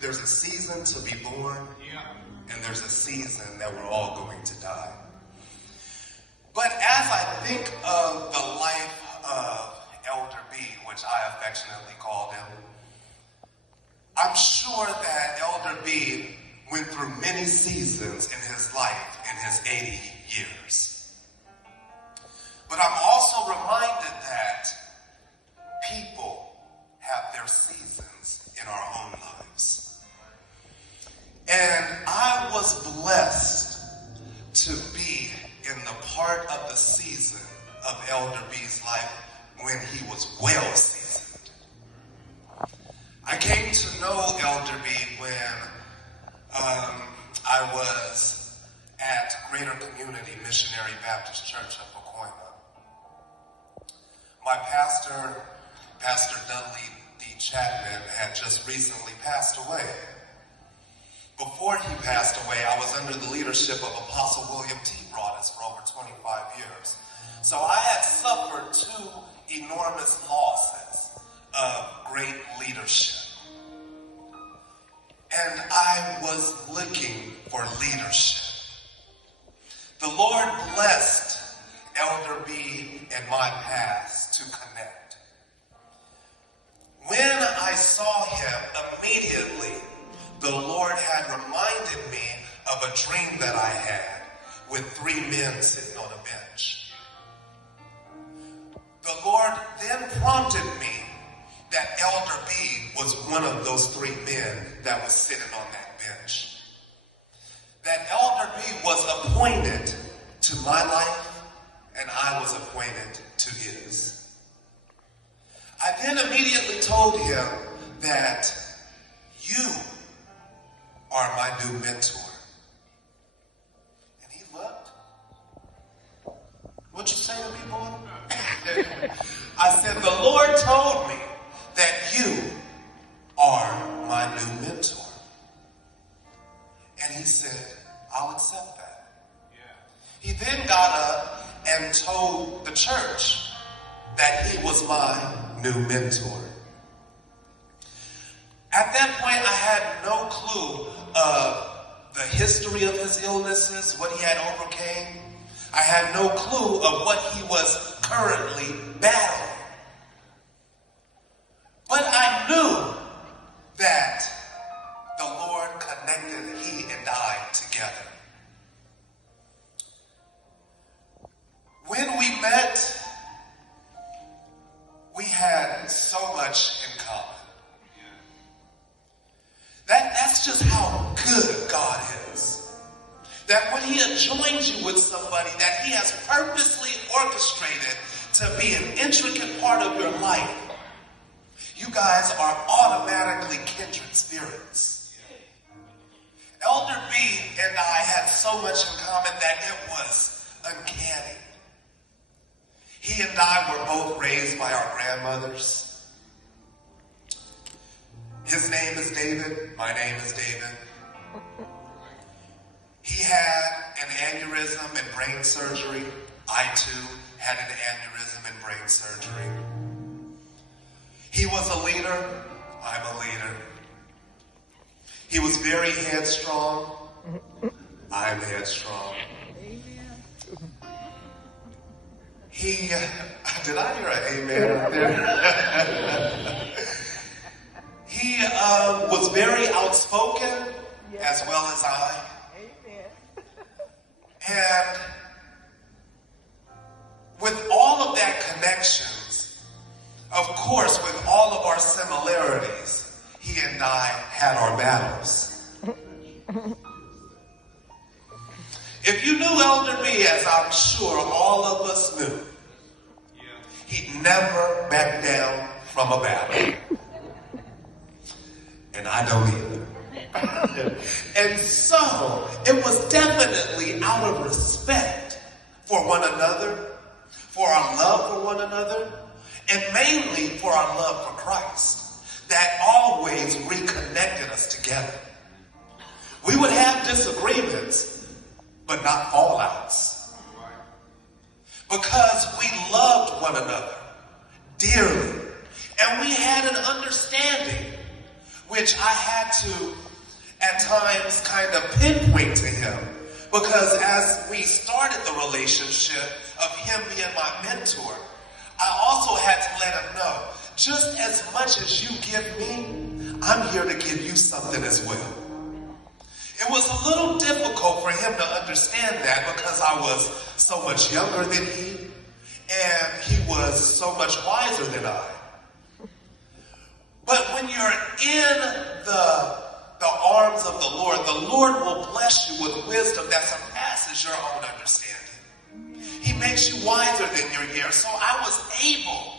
There's a season to be born, and there's a season that we're all going to die. But as I think of the life of Elder B, which I affectionately called him, I'm sure that Elder B went through many seasons in his life in his 80 years. But I'm also reminded that people have their seasons in our own lives. And I was blessed to be in the part of the season of Elder B's life when he was well seasoned. I came to know Elder B when I was at Greater Community Missionary Baptist Church of Pacoima. My pastor, Pastor Dudley D. Chapman, had just recently passed away. Before he passed away, I was under the leadership of Apostle William T. Broadus for over 25 years. So I had suffered two enormous losses of great leadership. And I was looking for leadership. The Lord blessed Elder B and my paths to connect. When I saw him, immediately the Lord had reminded me of a dream that I had with three men sitting on a bench. The Lord then prompted me that Elder B was one of those three men that was sitting on that bench. That Elder B was appointed to my life, and I was appointed to his. I then immediately told him that you are my new mentor. And he looked. What'd you say to me, boy? I said, the Lord told me that you are my new mentor. And he said, I'll accept that. He then got up and told the church that he was my new mentor. At that point, I had no clue of the history of his illnesses, what he had overcame. I had no clue of what he was currently battling. But I knew that the Lord connected he and I together. When we met, we had so much in common. That's just how good God is. That when he joins you with somebody that he has purposely orchestrated to be an intricate part of your life, you guys are automatically kindred spirits. Elder B and I had so much in common that it was uncanny. He and I were both raised by our grandmothers. His name is David. My name is David. He had an aneurysm and brain surgery. I too had an aneurysm and brain surgery. He was a leader. I'm a leader. He was very headstrong. I'm headstrong. Did I hear an amen out there? He was very outspoken as well as I. And with all of that connections, of course, with all of our similarities, he and I had our battles. If you knew Elder B, as I'm sure all of us knew, he'd never back down from a battle. And I don't either. And so, it was definitely out of respect for one another, for our love for one another, and mainly for our love for Christ, that always reconnected us together. We would have disagreements, but not fallouts. Because we loved one another dearly, and we had an understanding. which I had to, at times, kind of pinpoint to him. Because as we started the relationship of him being my mentor, I also had to let him know, just as much as you give me, I'm here to give you something as well. It was a little difficult for him to understand that because I was so much younger than he, and he was so much wiser than I. But when you're in the arms of the Lord will bless you with wisdom that surpasses your own understanding. He makes you wiser than your years. So I was able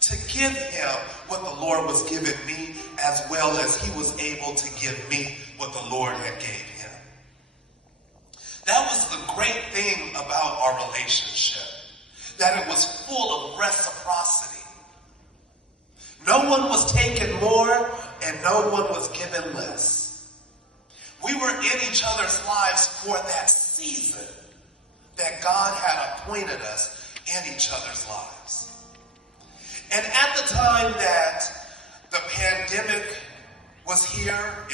to give him what the Lord was giving me, as well as he was able to give me what the Lord had gave him. That was the great thing about our relationship, that it was full of reciprocity. No one was taken more, and no one was given less. We were in each other's lives for that season that God had appointed us in each other's lives. And at the time that the pandemic was here,